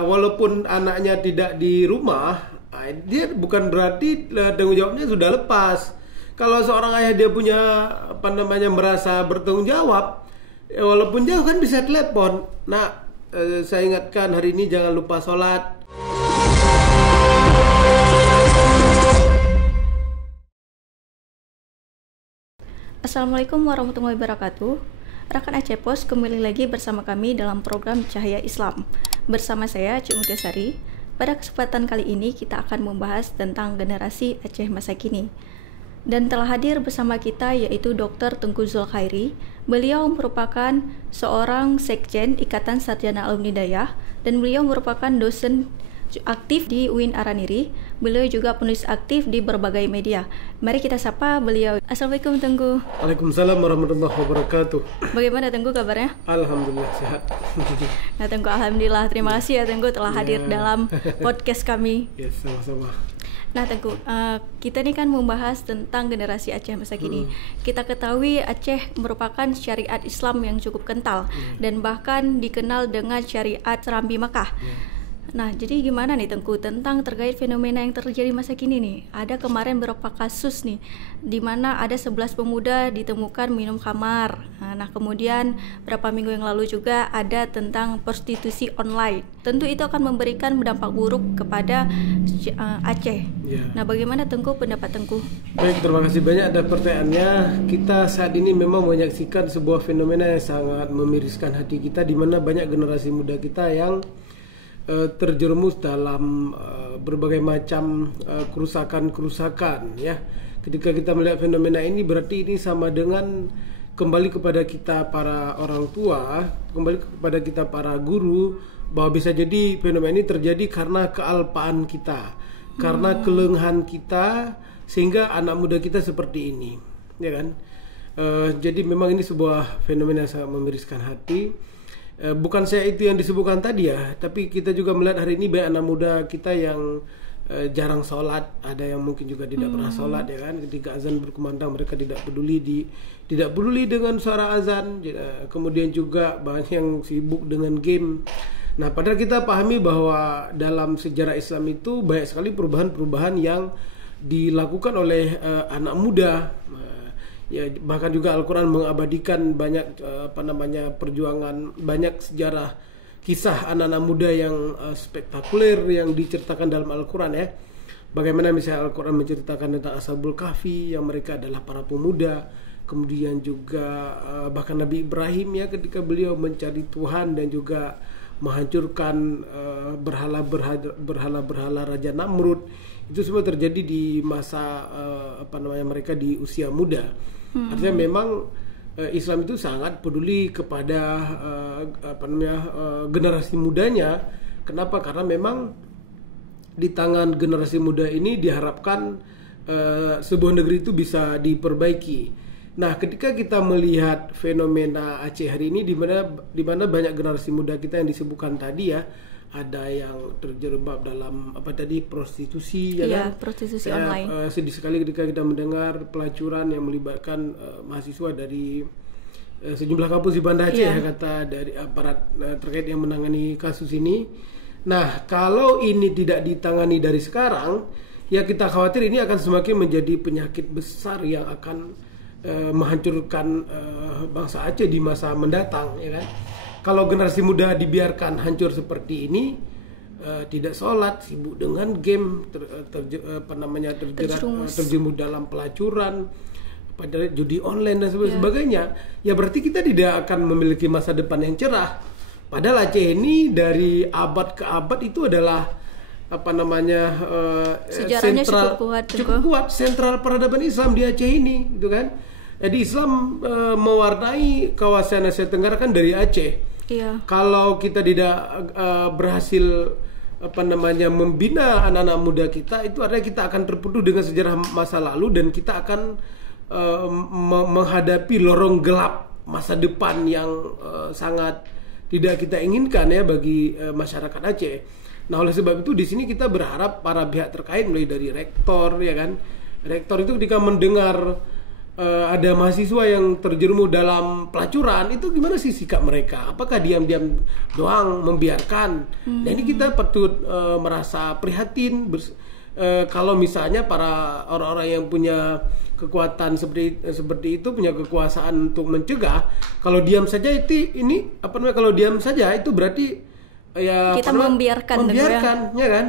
Walaupun anaknya tidak di rumah, dia bukan berarti tanggung jawabnya sudah lepas. Kalau seorang ayah dia punya merasa bertanggung jawab, walaupun jauh kan bisa telepon. Nah, saya ingatkan hari ini jangan lupa sholat. Assalamualaikum warahmatullahi wabarakatuh. Rekan Aceh Pos kembali lagi bersama kami dalam program Cahaya Islam. Bersama saya Cik Mutyasari. Pada kesempatan kali ini kita akan membahas tentang generasi Aceh masa kini. Dan telah hadir bersama kita yaitu Dr. Tengku Zulkhairi. Beliau merupakan seorang sekjen Ikatan Sarjana Alumni Dayah dan beliau merupakan dosen aktif di UIN Araniri. Beliau juga penulis aktif di berbagai media. Mari kita sapa beliau. Assalamualaikum Tengku. Waalaikumsalam warahmatullahi wabarakatuh. Bagaimana Tengku kabarnya? Alhamdulillah sehat. Nah Tengku, alhamdulillah. Terima kasih ya Tengku telah hadir dalam podcast kami. Ya, sama-sama. Nah Tengku, kita ini kan membahas tentang generasi Aceh masa kini. Kita ketahui Aceh merupakan syariat Islam yang cukup kental dan bahkan dikenal dengan syariat Serambi Makkah. Nah, jadi gimana nih Tengku tentang terkait fenomena yang terjadi masa kini nih? Ada kemarin beberapa kasus nih, di mana ada 11 pemuda ditemukan minum khamar. Nah, kemudian beberapa minggu yang lalu juga ada tentang prostitusi online. Tentu itu akan memberikan dampak buruk kepada Aceh. Nah, bagaimana Tengku pendapat Tengku? Baik, terima kasih banyak atas pertanyaannya. Kita saat ini memang menyaksikan sebuah fenomena yang sangat memiriskan hati kita, di mana banyak generasi muda kita yang terjerumus dalam berbagai macam kerusakan ya. Ketika kita melihat fenomena ini, berarti ini sama dengan kembali kepada kita para orang tua, kembali kepada kita para guru, bahwa bisa jadi fenomena ini terjadi karena kealpaan kita, karena kelengahan kita, sehingga anak muda kita seperti ini, ya kan? Jadi memang ini sebuah fenomena yang sangat memiriskan hati. Bukan saya itu yang disebutkan tadi ya, tapi kita juga melihat hari ini banyak anak muda kita yang jarang sholat, ada yang mungkin juga tidak pernah sholat ya kan. Ketika azan berkumandang mereka tidak peduli dengan suara azan. Kemudian juga banyak yang sibuk dengan game. Nah, padahal kita pahami bahwa dalam sejarah Islam itu banyak sekali perubahan-perubahan yang dilakukan oleh anak muda. Ya, bahkan juga Al-Quran mengabadikan banyak perjuangan, banyak sejarah kisah anak-anak muda yang spektakuler yang diceritakan dalam Al-Quran ya. Bagaimana misalnya Al-Quran menceritakan tentang Ashabul Kahfi yang mereka adalah para pemuda. Kemudian juga bahkan Nabi Ibrahim ya, ketika beliau mencari Tuhan dan juga menghancurkan berhala-berhala Raja Namrud. Itu semua terjadi di masa mereka di usia muda. Artinya memang Islam itu sangat peduli kepada generasi mudanya. Kenapa? Karena memang di tangan generasi muda ini diharapkan sebuah negeri itu bisa diperbaiki. Nah, ketika kita melihat fenomena Aceh hari ini, di mana banyak generasi muda kita yang disebutkan tadi ya, ada yang terjerembab dalam prostitusi ya kan? Prostitusi online. Sedih sekali ketika kita mendengar pelacuran yang melibatkan mahasiswa dari sejumlah kampus di Banda Aceh ya, kata dari aparat terkait yang menangani kasus ini. Nah, kalau ini tidak ditangani dari sekarang, ya kita khawatir ini akan semakin menjadi penyakit besar yang akan menghancurkan bangsa Aceh di masa mendatang ya kan. Kalau generasi muda dibiarkan hancur seperti ini, tidak sholat, sibuk dengan game, terjerumus dalam pelacuran, pada judi online dan sebagainya, ya berarti kita tidak akan memiliki masa depan yang cerah. Padahal Aceh ini dari abad ke abad itu adalah sejarahnya cukup kuat, sentral peradaban Islam di Aceh ini, gitu kan? Jadi Islam mewarnai kawasan Asia Tenggara kan dari Aceh. Kalau kita tidak berhasil membina anak-anak muda kita, itu artinya kita akan terputus dengan sejarah masa lalu dan kita akan menghadapi lorong gelap masa depan yang sangat tidak kita inginkan ya bagi masyarakat Aceh. Nah, oleh sebab itu di sini kita berharap para pihak terkait mulai dari rektor ya kan. Rektor itu ketika mendengar ada mahasiswa yang terjerumus dalam pelacuran, itu gimana sih sikap mereka? Apakah diam-diam doang membiarkan? Nah ini kita patut merasa prihatin kalau misalnya para orang-orang yang punya kekuatan seperti itu, punya kekuasaan untuk mencegah, kalau diam saja kalau diam saja itu berarti ya kita membiarkan ya kan.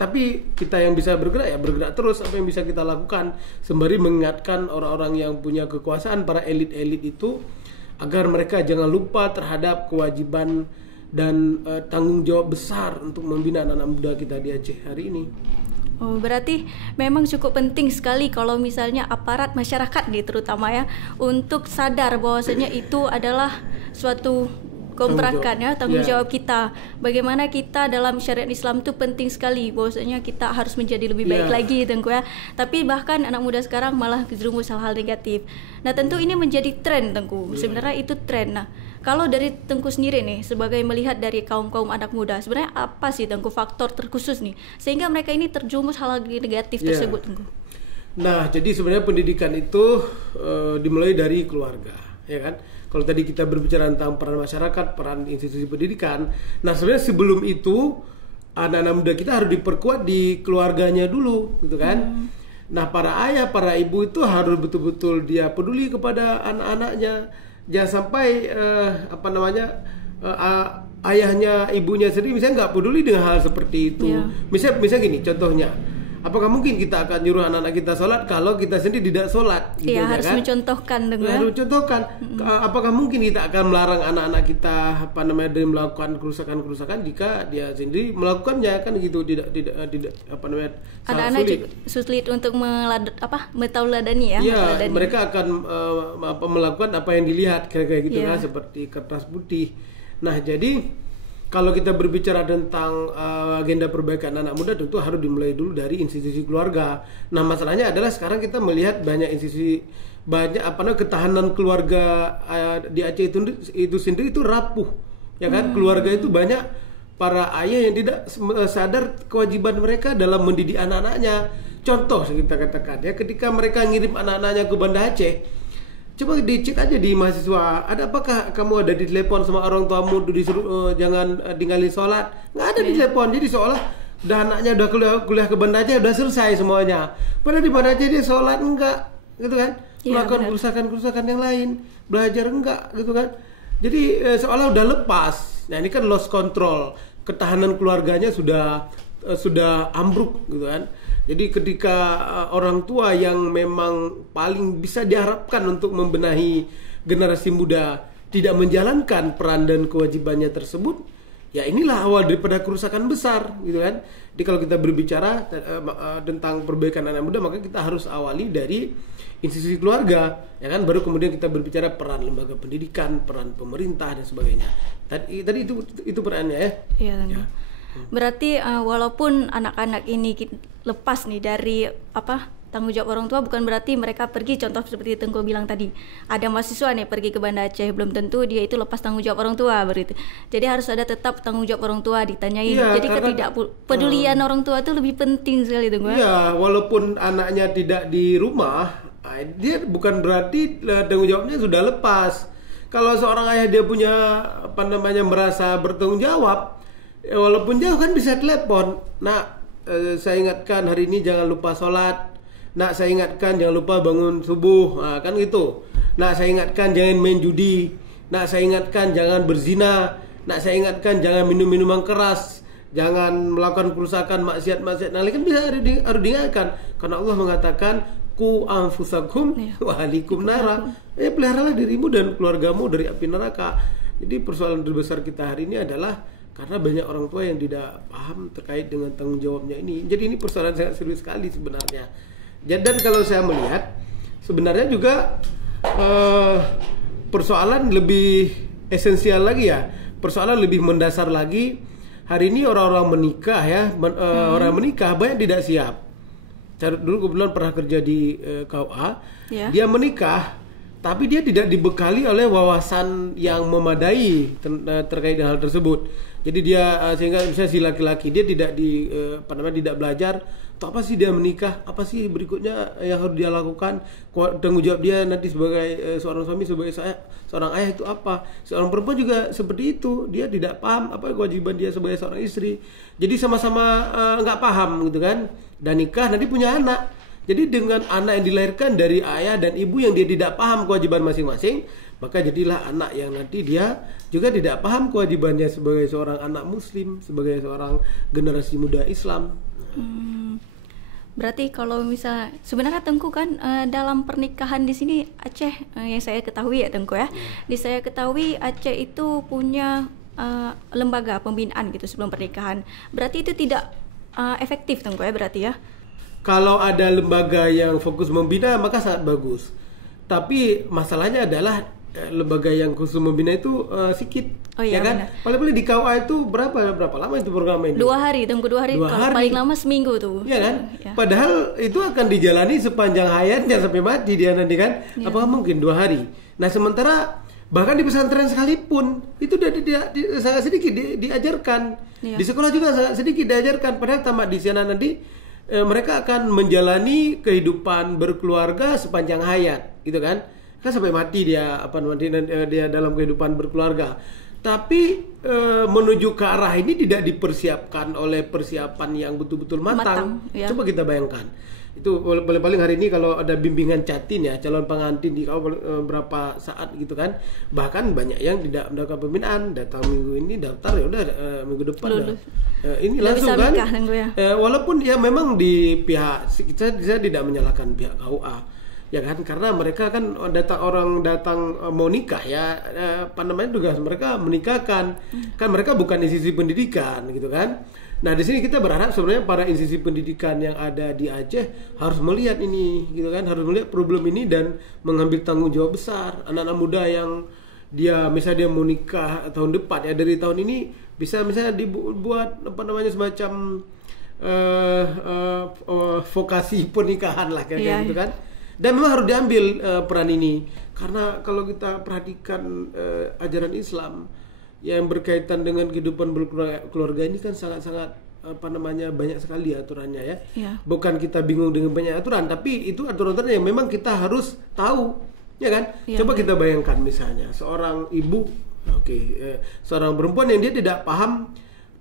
Tapi kita yang bisa bergerak terus. Apa yang bisa kita lakukan sembari mengingatkan orang-orang yang punya kekuasaan, para elit-elit itu, agar mereka jangan lupa terhadap kewajiban dan tanggung jawab besar untuk membina anak-anak muda kita di Aceh hari ini. Oh, berarti memang cukup penting sekali kalau misalnya aparat masyarakat terutama ya, untuk sadar bahwasanya itu adalah suatu tanggung jawab kita. Bagaimana kita dalam syariat Islam itu penting sekali, bahwasanya kita harus menjadi lebih baik lagi Tengku ya. Tapi bahkan anak muda sekarang malah kejerumus hal-hal negatif. Nah tentu ini menjadi tren Tengku. Sebenarnya itu tren. Nah kalau dari Tengku sendiri nih, sebagai melihat dari kaum-kaum anak muda, sebenarnya apa sih Tengku faktor terkhusus nih sehingga mereka ini terjerumus hal-hal negatif tersebut Tengku? Nah jadi sebenarnya pendidikan itu dimulai dari keluarga, ya kan? Kalau tadi kita berbicara tentang peran masyarakat, peran institusi pendidikan, nah sebenarnya sebelum itu anak-anak muda kita harus diperkuat di keluarganya dulu, gitu kan? Nah para ayah, para ibu itu harus betul-betul dia peduli kepada anak-anaknya. Jangan sampai ayahnya, ibunya sendiri misalnya nggak peduli dengan hal seperti itu. Misal gini contohnya, apakah mungkin kita akan nyuruh anak-anak kita sholat kalau kita sendiri tidak sholat? Gitu harus kan? Mencontohkan dengan. Harus mencontohkan. Apakah mungkin kita akan melarang anak-anak kita dari melakukan kerusakan-kerusakan jika dia sendiri melakukannya, kan gitu? Tidak anak-anak sulit untuk metauladani ya. Iya, mereka akan melakukan apa yang dilihat kira-kira gitu kan, seperti kertas putih. Nah jadi kalau kita berbicara tentang agenda perbaikan anak muda, tentu harus dimulai dulu dari institusi keluarga. Nah masalahnya adalah sekarang kita melihat banyak ketahanan keluarga di Aceh itu sendiri itu rapuh, ya kan? Keluarga itu banyak para ayah yang tidak sadar kewajiban mereka dalam mendidik anak-anaknya. Contoh kita katakan ya, ketika mereka ngirim anak-anaknya ke Banda Aceh, coba dicek aja di mahasiswa, apakah kamu ada di telepon sama orang tuamu disuruh jangan tinggalin sholat? Nggak ada di telepon. Jadi seolah udah anaknya udah kuliah ke Banda Aceh udah selesai semuanya. Padahal di Banda Aceh dia sholat enggak, gitu kan? Melakukan kerusakan-kerusakan yang lain, belajar enggak, gitu kan? Jadi seolah udah lepas. Nah ini kan lost control, ketahanan keluarganya sudah ambruk, gitu kan? Jadi ketika orang tua yang memang paling bisa diharapkan untuk membenahi generasi muda tidak menjalankan peran dan kewajibannya tersebut, ya inilah awal daripada kerusakan besar, gitu kan? Jadi kalau kita berbicara tentang perbaikan anak muda, maka kita harus awali dari institusi keluarga, ya kan? Baru kemudian kita berbicara peran lembaga pendidikan, peran pemerintah dan sebagainya. Tadi itu perannya ya. Iya. Ya. Berarti walaupun anak-anak ini lepas nih dari tanggung jawab orang tua, bukan berarti mereka pergi, contoh seperti Tengku bilang tadi, ada mahasiswa nih pergi ke Banda Aceh, belum tentu dia itu lepas tanggung jawab orang tua berarti. Jadi harus ada tetap tanggung jawab orang tua ditanyain. Jadi ketidakpedulian orang tua itu lebih penting sekali Tengku. Iya, walaupun anaknya tidak di rumah, dia bukan berarti tanggung jawabnya sudah lepas. Kalau seorang ayah dia punya merasa bertanggung jawab, walaupun jauh kan bisa telepon. Nak, saya ingatkan hari ini jangan lupa sholat. Nak, saya ingatkan jangan lupa bangun subuh. Nah, kan gitu. Nak, saya ingatkan jangan main judi. Nak, saya ingatkan jangan berzina. Nak, saya ingatkan jangan minum minuman keras. Jangan melakukan kerusakan, maksiat-maksiat. Nah, kan bisa harus diingatkan. Karena Allah mengatakan ku anfusakum wa ahlikum nara. Peliharalah dirimu dan keluargamu dari api neraka. Jadi persoalan terbesar kita hari ini adalah karena banyak orang tua yang tidak paham terkait dengan tanggung jawabnya ini. Jadi ini persoalan sangat serius sekali sebenarnya. Dan kalau saya melihat sebenarnya juga persoalan lebih esensial lagi ya, persoalan lebih mendasar lagi. Hari ini orang-orang menikah ya, orang menikah banyak tidak siap. Dulu kebetulan pernah kerja di KUA, dia menikah, tapi dia tidak dibekali oleh wawasan yang memadai terkait hal tersebut. Jadi dia sehingga misalnya si laki-laki dia tidak tidak belajar atau apa sih dia menikah, apa sih berikutnya yang harus dia lakukan, tanggung jawab dia nanti sebagai seorang suami, sebagai seorang ayah itu apa. Seorang perempuan juga seperti itu, dia tidak paham apa kewajiban dia sebagai seorang istri. Jadi sama-sama nggak paham gitu kan, dan nikah nanti punya anak. Jadi dengan anak yang dilahirkan dari ayah dan ibu yang dia tidak paham kewajiban masing-masing, maka jadilah anak yang nanti dia juga tidak paham kewajibannya sebagai seorang anak muslim, sebagai seorang generasi muda Islam. Berarti kalau misal sebenarnya Tengku kan dalam pernikahan di sini Aceh yang saya ketahui ya Tengku ya. Di saya ketahui Aceh itu punya lembaga pembinaan gitu sebelum pernikahan. Berarti itu tidak efektif Tengku ya berarti ya. Kalau ada lembaga yang fokus membina maka sangat bagus. Tapi masalahnya adalah lembaga yang khusus membina itu sedikit. Oh iya, ya kan? benar. Paling-paling di KUA itu berapa lama itu program ini? 2 hari, Tengku 2 hari. 2 hari. Paling lama seminggu tuh. Ya kan? Ya. Padahal itu akan dijalani sepanjang hayatnya sampai mati dia nanti kan. Ya. Apakah mungkin 2 hari? Nah sementara bahkan di pesantren sekalipun itu sangat sedikit diajarkan. Ya. Di sekolah juga sangat sedikit diajarkan. Padahal tamat di sana nanti mereka akan menjalani kehidupan berkeluarga sepanjang hayat, gitu kan? Kan sampai mati dia dia dalam kehidupan berkeluarga. Tapi menuju ke arah ini tidak dipersiapkan oleh persiapan yang betul-betul matang. Ya. Coba kita bayangkan. Itu paling hari ini kalau ada bimbingan catin ya, calon pengantin di berapa saat gitu kan. Bahkan banyak yang tidak mendapatkan pembinaan, datang minggu ini daftar ya udah minggu depan ini langsung kan. Walaupun ya memang di pihak saya tidak menyalahkan pihak KUA. Ya kan, karena mereka kan orang datang mau nikah ya, tugas mereka menikahkan. Kan mereka bukan institusi pendidikan gitu kan. Nah di sini kita berharap sebenarnya para institusi pendidikan yang ada di Aceh harus melihat ini gitu kan, harus melihat problem ini dan mengambil tanggung jawab besar. Anak-anak muda yang misalnya dia mau nikah tahun depan ya, dari tahun ini bisa misalnya dibuat semacam vokasi pernikahan lah kayak gitu kan. Dan memang harus diambil peran ini, karena kalau kita perhatikan ajaran Islam yang berkaitan dengan kehidupan berkeluarga ini kan sangat-sangat banyak sekali aturannya ya. Bukan kita bingung dengan banyak aturan, tapi itu aturan-aturan yang memang kita harus tahu, ya kan? Coba kita bayangkan misalnya seorang ibu, seorang perempuan yang dia tidak paham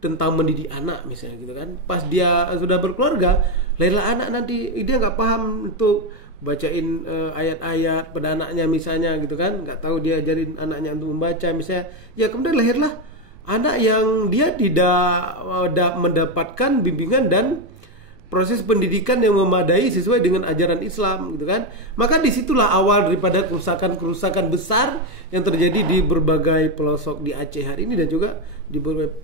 tentang mendidik anak misalnya gitu kan. Pas dia sudah berkeluarga, lahirlah anak nanti dia nggak paham untuk bacain ayat-ayat pada anaknya misalnya gitu kan, nggak tahu dia ajarin anaknya untuk membaca misalnya, ya kemudian lahirlah anak yang dia tidak mendapatkan bimbingan dan proses pendidikan yang memadai sesuai dengan ajaran Islam gitu kan. Maka disitulah awal daripada kerusakan besar yang terjadi di berbagai pelosok di Aceh hari ini dan juga di berbagai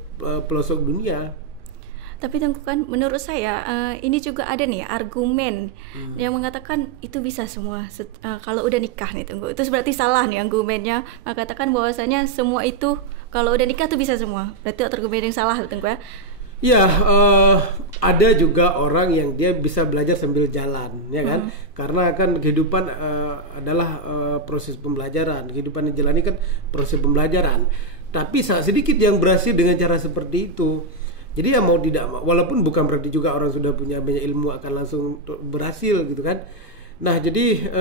pelosok dunia. Tapi Tengku kan menurut saya ini juga ada nih argumen yang mengatakan itu bisa semua kalau udah nikah nih Tengku. Itu berarti salah nih argumennya, mengatakan bahwasanya semua itu kalau udah nikah tuh bisa semua. Berarti argumen yang salah Tengku ya. Ya, ada juga orang yang dia bisa belajar sambil jalan, ya kan? Karena kan kehidupan adalah proses pembelajaran. Kehidupan yang dijalani kan proses pembelajaran. Tapi sangat sedikit yang berhasil dengan cara seperti itu. Jadi ya mau tidak, walaupun bukan berarti juga orang sudah punya banyak ilmu akan langsung berhasil gitu kan. Nah jadi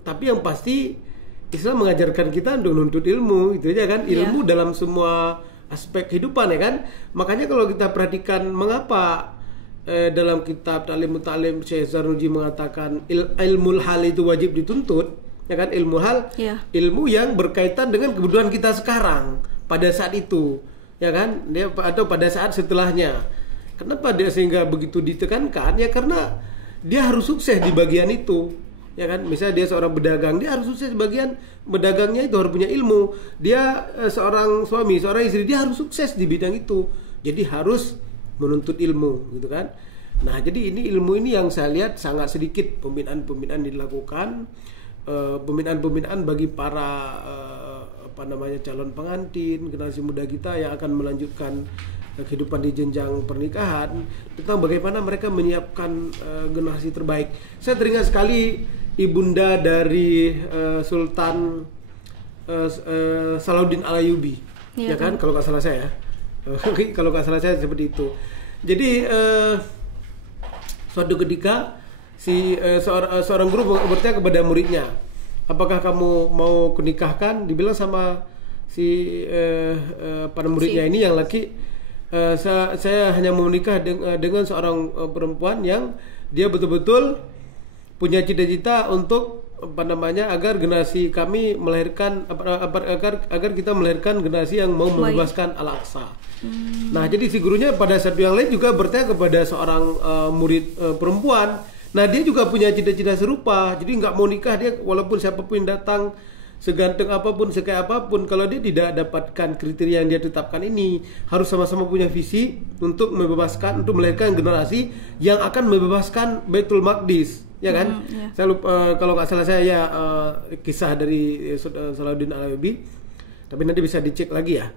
tapi yang pasti Islam mengajarkan kita untuk nuntut ilmu gitu aja kan. Ilmu dalam semua aspek kehidupan ya kan. Makanya kalau kita perhatikan mengapa dalam kitab Ta'limut Ta'lim Syekh Zarnuji mengatakan ilmu hal itu wajib dituntut, ya kan. Ilmu hal, ilmu yang berkaitan dengan kebutuhan kita sekarang pada saat itu, ya kan, dia atau pada saat setelahnya. Kenapa dia sehingga begitu ditekankan? Ya karena dia harus sukses di bagian itu, ya kan. Misalnya dia seorang pedagang, dia harus sukses di bagian bedagangnya itu, harus punya ilmu. Dia seorang suami, seorang istri, dia harus sukses di bidang itu. Jadi harus menuntut ilmu, gitu kan. Nah, jadi ini ilmu ini yang saya lihat sangat sedikit pembinaan dilakukan, pembinaan bagi para calon pengantin, generasi muda kita yang akan melanjutkan kehidupan di jenjang pernikahan, tentang bagaimana mereka menyiapkan generasi terbaik. Saya teringat sekali ibunda dari Sultan Salahuddin Al-Ayyubi, ya kan, kalau nggak salah saya. Kalau nggak salah saya seperti itu. Jadi suatu ketika seorang guru bertanya kepada muridnya, apakah kamu mau kunikahkan? Dibilang sama pada muridnya ini yang laki, saya hanya mau menikah dengan seorang perempuan yang dia betul-betul punya cita-cita untuk agar generasi kami melahirkan agar kita melahirkan generasi yang mau membebaskan Al-Aqsa. Nah, jadi si gurunya pada satu yang lain juga bertanya kepada seorang murid perempuan. Nah, dia juga punya cita-cita serupa. Jadi nggak mau nikah dia, walaupun siapapun yang datang, seganteng apapun, sekaya apapun, kalau dia tidak dapatkan kriteria yang dia tetapkan ini, harus sama-sama punya visi untuk membebaskan, untuk melahirkan generasi yang akan membebaskan Baitul Maqdis. Ya kan? Saya lupa, kalau nggak salah saya kisah dari Salahuddin Al-Ayyubi, tapi nanti bisa dicek lagi ya.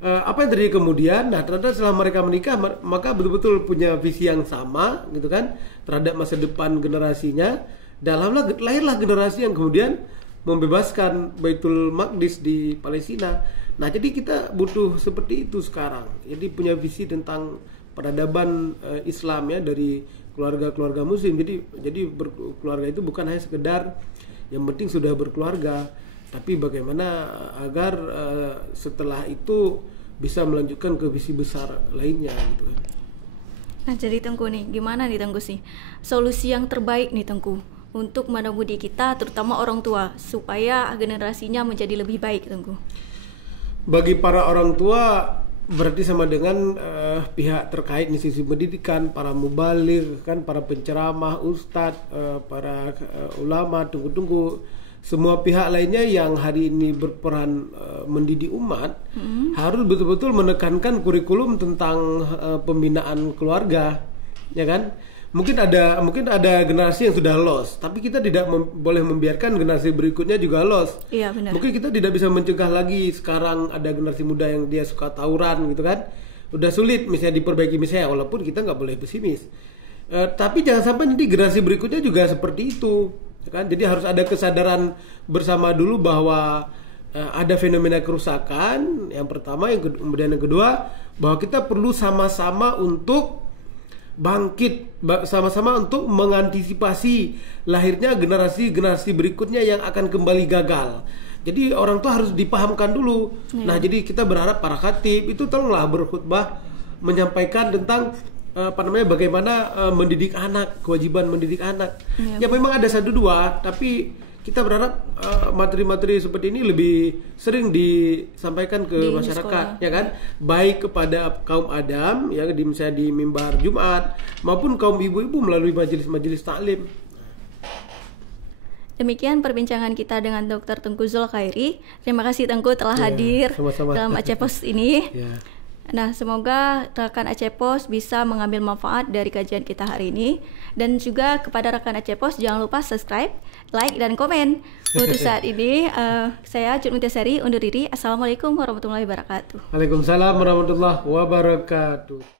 Apa yang terjadi kemudian? Nah, ternyata setelah mereka menikah, maka betul-betul punya visi yang sama, gitu kan, terhadap masa depan generasinya. Dan lahirlah generasi yang kemudian membebaskan Baitul Maqdis di Palestina. Nah, jadi kita butuh seperti itu sekarang. Jadi punya visi tentang peradaban Islam ya, dari keluarga-keluarga muslim. Jadi berkeluarga itu bukan hanya sekedar yang penting sudah berkeluarga, tapi bagaimana agar setelah itu bisa melanjutkan ke visi besar lainnya gitu kan. Nah, jadi Tengku nih, gimana nih Tengku sih solusi yang terbaik nih Tengku untuk mendidik kita, terutama orang tua, supaya generasinya menjadi lebih baik Tengku? Bagi para orang tua berarti sama dengan pihak terkait institusi pendidikan, para mubaligh kan, para penceramah, ustadz, para ulama, tunggu-tunggu, semua pihak lainnya yang hari ini berperan mendidik umat harus betul-betul menekankan kurikulum tentang pembinaan keluarga, ya kan? Mungkin ada generasi yang sudah lost, tapi kita tidak boleh membiarkan generasi berikutnya juga lost. Iya, benar. Mungkin kita tidak bisa mencegah lagi sekarang ada generasi muda yang dia suka tawuran gitu kan. Udah sulit misalnya diperbaiki misalnya, walaupun kita nggak boleh pesimis. Tapi jangan sampai nanti generasi berikutnya juga seperti itu, kan? Jadi harus ada kesadaran bersama dulu bahwa ada fenomena kerusakan. Yang pertama, kemudian yang kedua, bahwa kita perlu sama-sama untuk bangkit, sama-sama untuk mengantisipasi lahirnya generasi-generasi berikutnya yang akan kembali gagal. Jadi orang tua harus dipahamkan dulu. Nah, jadi kita berharap para khatib itu tolonglah berkhutbah menyampaikan tentang bagaimana mendidik anak, kewajiban mendidik anak. Ya memang ada satu dua, tapi kita berharap materi-materi seperti ini lebih sering disampaikan ke masyarakat, ya kan? Baik kepada kaum Adam, ya, misalnya di mimbar Jumat, maupun kaum ibu-ibu melalui majelis-majelis taklim. Demikian perbincangan kita dengan Dr. Tengku Zulkhairi. Terima kasih Tengku telah hadir dalam Aceh Post ini. Nah, semoga rekan Aceh Post bisa mengambil manfaat dari kajian kita hari ini. Dan juga kepada rekan Aceh Post, jangan lupa subscribe, like, dan komen. Untuk saat ini, saya Cut Muntiasari undur diri. Assalamualaikum warahmatullahi wabarakatuh. Waalaikumsalam warahmatullahi wabarakatuh.